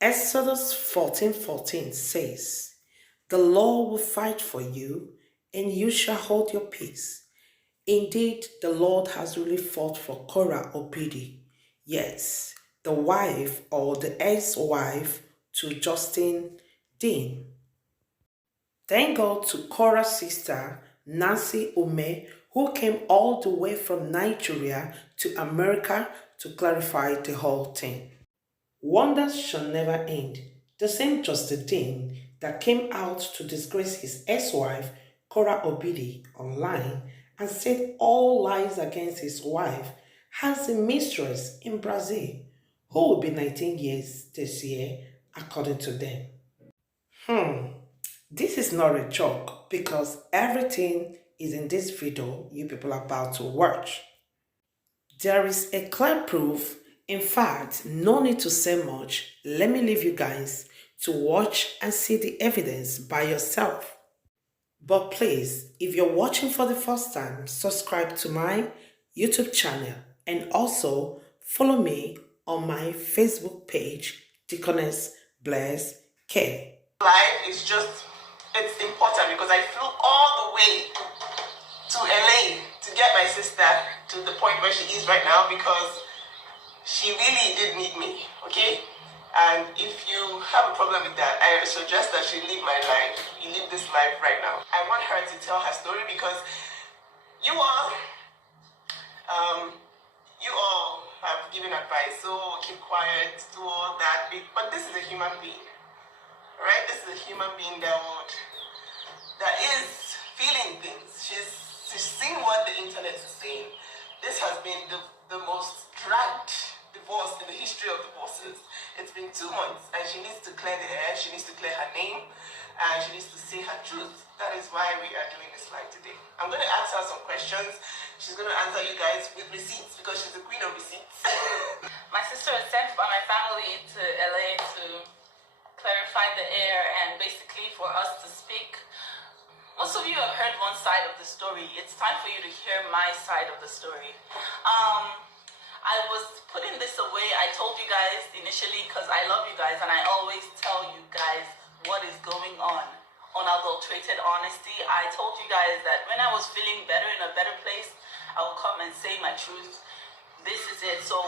Exodus 14:14 says, "The Lord will fight for you, and you shall hold your peace." Indeed, the Lord has really fought for Korra Obidi. Yes, the wife or the ex-wife to Justin Dean. Thank God to Korra's sister, Nancy Ume, who came all the way from Nigeria to America to clarify the whole thing. Wonders shall never end. The same Justin Dean that came out to disgrace his ex-wife, Korra Obidi, online and said all lies against his wife has a mistress in Brazil who will be 19 years this year, according to them. Hmm. This is not a joke because everything is in this video you people are about to watch. There is a clear proof. In fact, no need to say much. Let me leave you guys to watch and see the evidence by yourself. But please, if you're watching for the first time, subscribe to my YouTube channel and also follow me on my Facebook page, Deaconess Bless K. Life is just, it's important because I flew all the way to LA to get my sister to the point where she is right now because she really did need me, okay? And if you have a problem with that, I suggest that she live my life. You live this life right now. I want her to tell her story because you all, have given advice, so keep quiet, do all that. But this is a human being. Right? This is a human being that is feeling things. She's seeing what the internet is saying. This has been the most dragged divorce in the history of divorces. It's been 2 months and she needs to clear the air, she needs to clear her name, and she needs to say her truth. That is why we are doing this live today. I'm going to ask her some questions. She's going to answer you guys with receipts because she's the queen of receipts. My sister was sent by my family to LA to clarify the air and basically for us to speak. Most of you have heard one side of the story. It's time for you to hear my side of the story. I was putting this away. I told you guys initially because I love you guys and I always tell you guys what is going on. Unadulterated honesty. I told you guys that when I was feeling better, in a better place, I will come and say my truth. This is it. So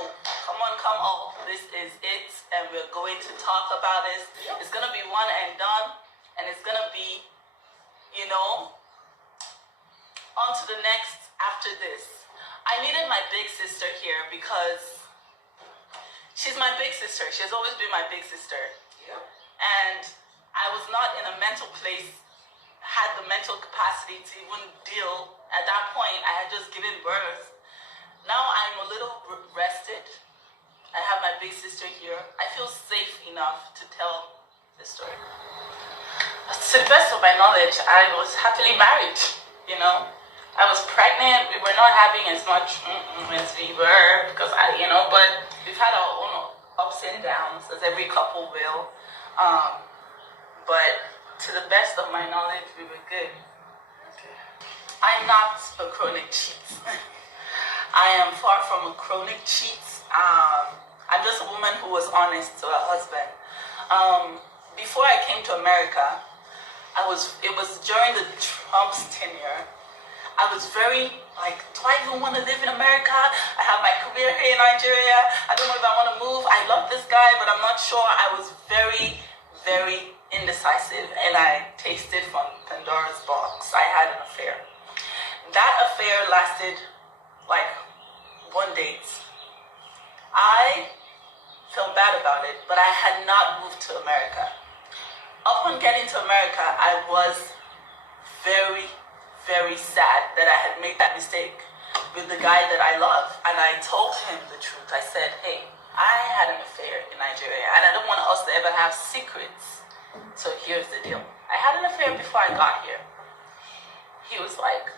come on, come all. This is it, and we're going to talk about this. It's gonna be one and done, and it's gonna be, on to the next after this. I needed my big sister here because she's my big sister. She has always been my big sister. Yeah. And I was not in a mental place, had the mental capacity to even deal. At that point, I had just given birth. Now I'm a little rested. I have my big sister here. I feel safe enough to tell this story. To the best of my knowledge, I was happily married, I was pregnant. We were not having as much as we were because but we've had our own ups and downs as every couple will. But to the best of my knowledge, we were good. Okay. I'm not a chronic cheat. I am far from a chronic cheat. I'm just a woman who was honest to her husband. Before I came to America, it was during the Trump's tenure. I was very do I even want to live in America? I have my career here in Nigeria. I don't know if I want to move. I love this guy, but I'm not sure. I was very, very indecisive, and I tasted from Pandora's box. I had an affair. That affair lasted one date. I felt bad about it, but I had not moved to America. Upon getting to America, I was very, very sad that I had made that mistake with the guy that I love. And I told him the truth. I said, hey, I had an affair in Nigeria, and I don't want us to ever have secrets. So here's the deal. I had an affair before I got here. He was like,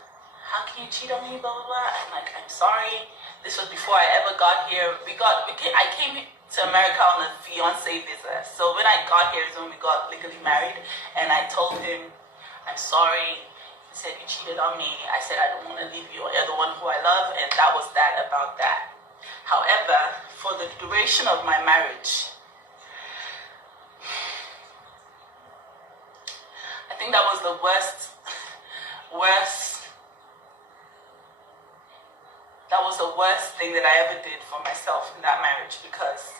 how can you cheat on me, blah, blah, blah. I'm like, I'm sorry. This was before I ever got here. I came to America on a fiancé visa. So when I got here is when we got legally married. And I told him, I'm sorry. He said, you cheated on me. I said, I don't want to leave you. You're the one who I love. And that was that about that. However, for the duration of my marriage, think that was the worst, that was the worst thing that I ever did for myself in that marriage, because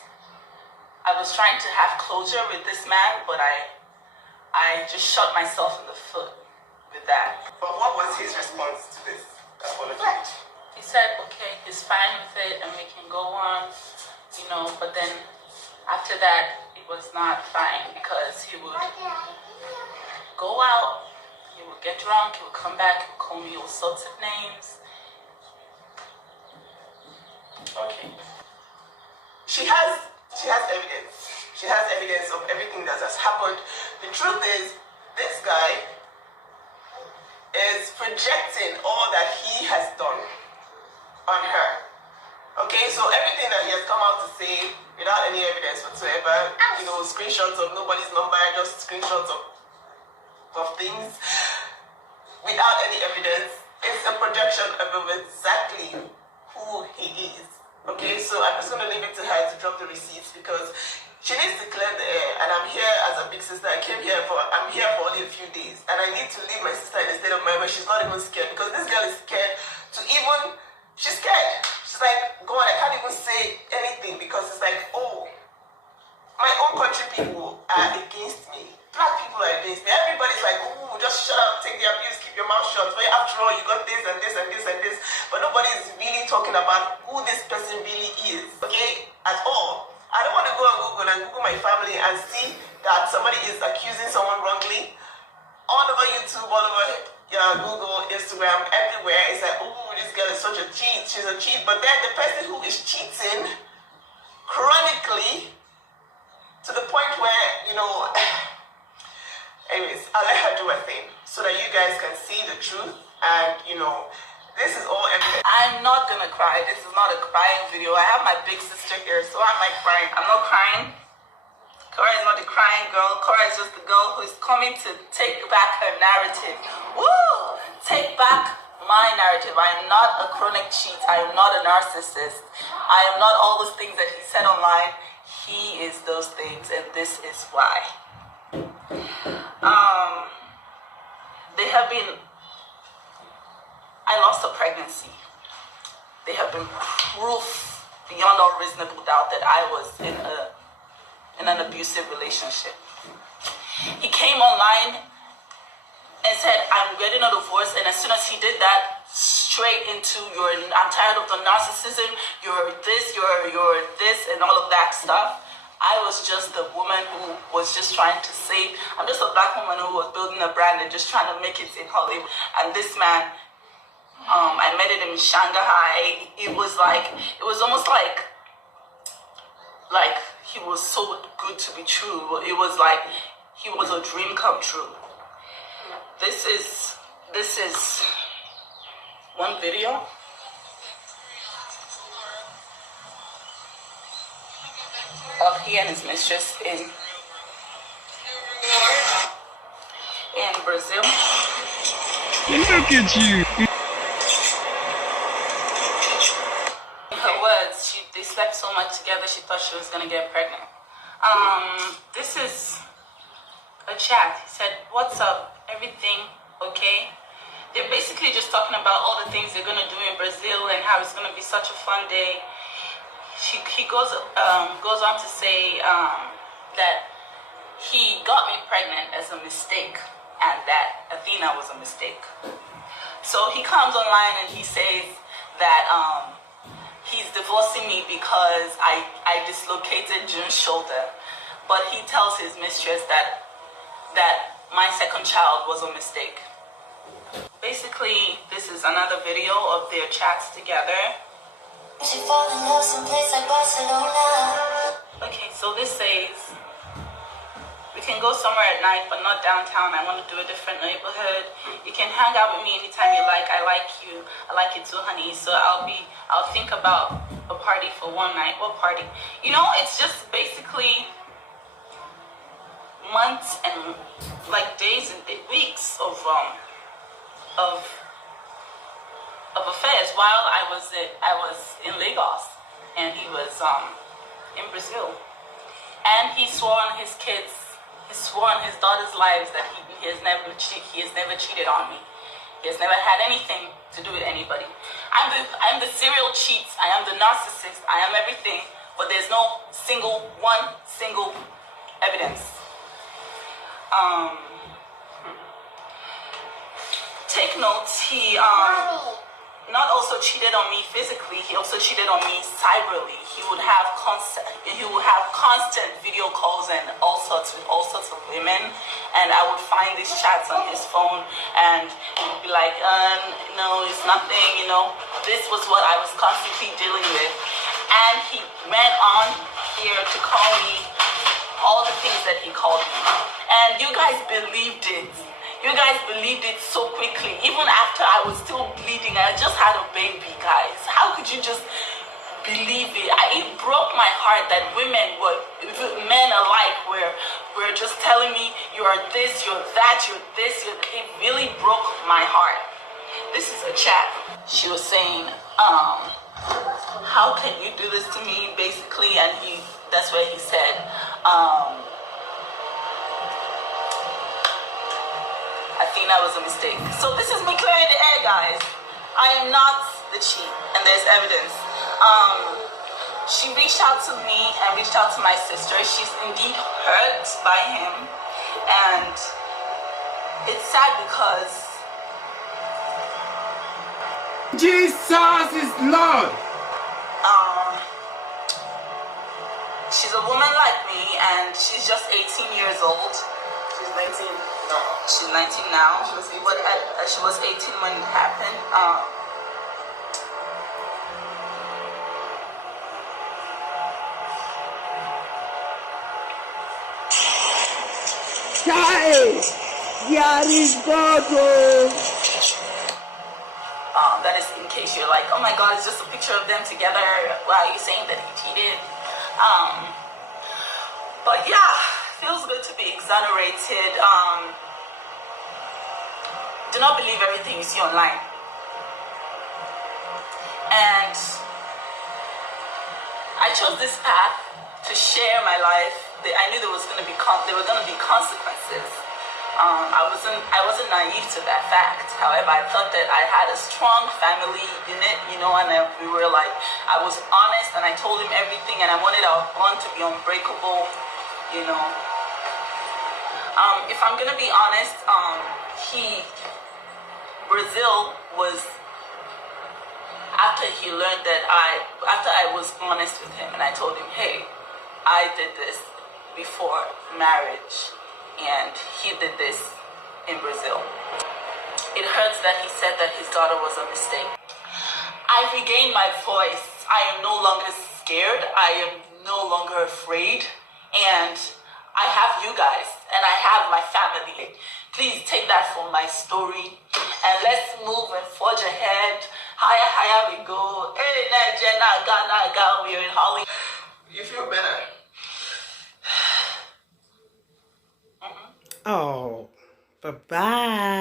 I was trying to have closure with this man, but I just shot myself in the foot with that. But what was his response to this apology? He said, okay, he's fine with it and we can go on, but then after that, it was not fine, because he would go out, he would get drunk, he would come back, he would call me all sorts of names. Okay. She has evidence. She has evidence of everything that has happened. The truth is, this guy is projecting all that he has done on her. Okay, so everything that he has come out to say without any evidence whatsoever, screenshots of nobody's number, just screenshots of things without any evidence, it's a projection of exactly who he is. Okay, so I'm just going to leave it to her to drop the receipts, because she needs to clear the air, and I'm here as a big sister. I'm here for only a few days, and I need to leave my sister in a state of mind where she's not even scared, because this girl is scared she's scared. She's like, God, I can't even say anything, because it's like, oh, my own country people are against me. Black people are against me. Everybody's like, oh, just shut up, take the abuse, keep your mouth shut. But after all, you got this and this and this and this. But nobody is really talking about who this person really is, okay, at all. I don't want to go on Google and Google my family and see that somebody is accusing someone wrongly. All over YouTube, all over Google, Instagram, everywhere. It's like, oh, this girl is such a cheat. She's a cheat. But then the person who is cheating chronically to the point where, anyways, I'll let her do her thing so that you guys can see the truth. And, this is all evidence. I'm not gonna cry. This is not a crying video. I have my big sister here, so I'm like crying. I'm not crying. Korra is not the crying girl. Korra is just the girl who is coming to take back her narrative. Woo! Take back my narrative. I am not a chronic cheat. I am not a narcissist. I am not all those things that he said online. He is those things, and this is why. I lost a pregnancy. They have been proof beyond all reasonable doubt that I was in an abusive relationship. He came online and said, I'm getting a divorce, and as soon as he did that, straight into I'm tired of the narcissism, you're this, and all of that stuff. I was just a woman who was just trying to save. I'm just a black woman who was building a brand and just trying to make it in Hollywood. And this man, I met him in Shanghai. It was almost like he was so good to be true. It was like he was a dream come true. This is one video. Of he and his mistress in Brazil. Look at you. In her words, they slept so much together she thought she was gonna get pregnant. This is a chat. He said, "What's up? Everything okay?" They're basically just talking about all the things they're gonna do in Brazil and how it's gonna be such a fun day. He goes on to say that he got me pregnant as a mistake and that Athena was a mistake. So he comes online and he says that he's divorcing me because I dislocated June's shoulder, but he tells his mistress that my second child was a mistake. Basically, this is another video of their chats together. She fall in love someplace like Barcelona. Okay, so this says, we can go somewhere at night, but not downtown. I want to do a different neighborhood. You can hang out with me anytime you like. I like you. I like you too, honey. So I'll think about a party for one night. What party? It's just basically months and like days and weeks of affairs while I was in Lagos and he was in Brazil, and he swore on his kids He swore on his daughter's lives that he has never cheated on me. He has never had anything to do with anybody. I'm the serial cheat. I am the narcissist. I am everything, but there's no single evidence. Take note, he not also cheated on me physically, he also cheated on me cyberly. He would have constant video calls and all sorts of women, and I would find these chats on his phone, and he would be like, no, it's nothing, you know. This was what I was constantly dealing with, and he went on here to call me all the things that he called me, and you guys believed it. You guys believed it so quickly. Even after I was still bleeding, I just had a baby, guys. How could you just believe it? It broke my heart that men alike were just telling me, you are this, you're that, you're this. It really broke my heart. This is a chat. She was saying, how can you do this to me, basically? And that's what he said. I think that was a mistake. So this is me clearing the air, guys. I am not the cheat, and there's evidence. She reached out to me and reached out to my sister. She's indeed hurt by him, and it's sad because Jesus is Lord. She's a woman like me, and she's just 18 years old. She's 19 now. She's 19 now. She was 18. But she was 18 when it happened. That is in case you're like, oh my God, it's just a picture of them together. Why are you saying that he cheated? But yeah, feels good to be exonerated. Do not believe everything you see online. And I chose this path to share my life. I knew there were going to be consequences. I wasn't naive to that fact. However, I thought that I had a strong family unit, you know, and we were like, I was honest, and I told him everything, and I wanted our bond to be unbreakable, you know. If I'm gonna be honest, Brazil was, after he learned that after I was honest with him and I told him, hey, I did this before marriage and he did this in Brazil. It hurts that he said that his daughter was a mistake. I regained my voice. I am no longer scared. I am no longer afraid. And I have you guys and I have my family. Please take that from my story and let's move and forge ahead. Higher we go. Hey, Nigeria, we're in Hollywood. You feel better? Oh, bye-bye.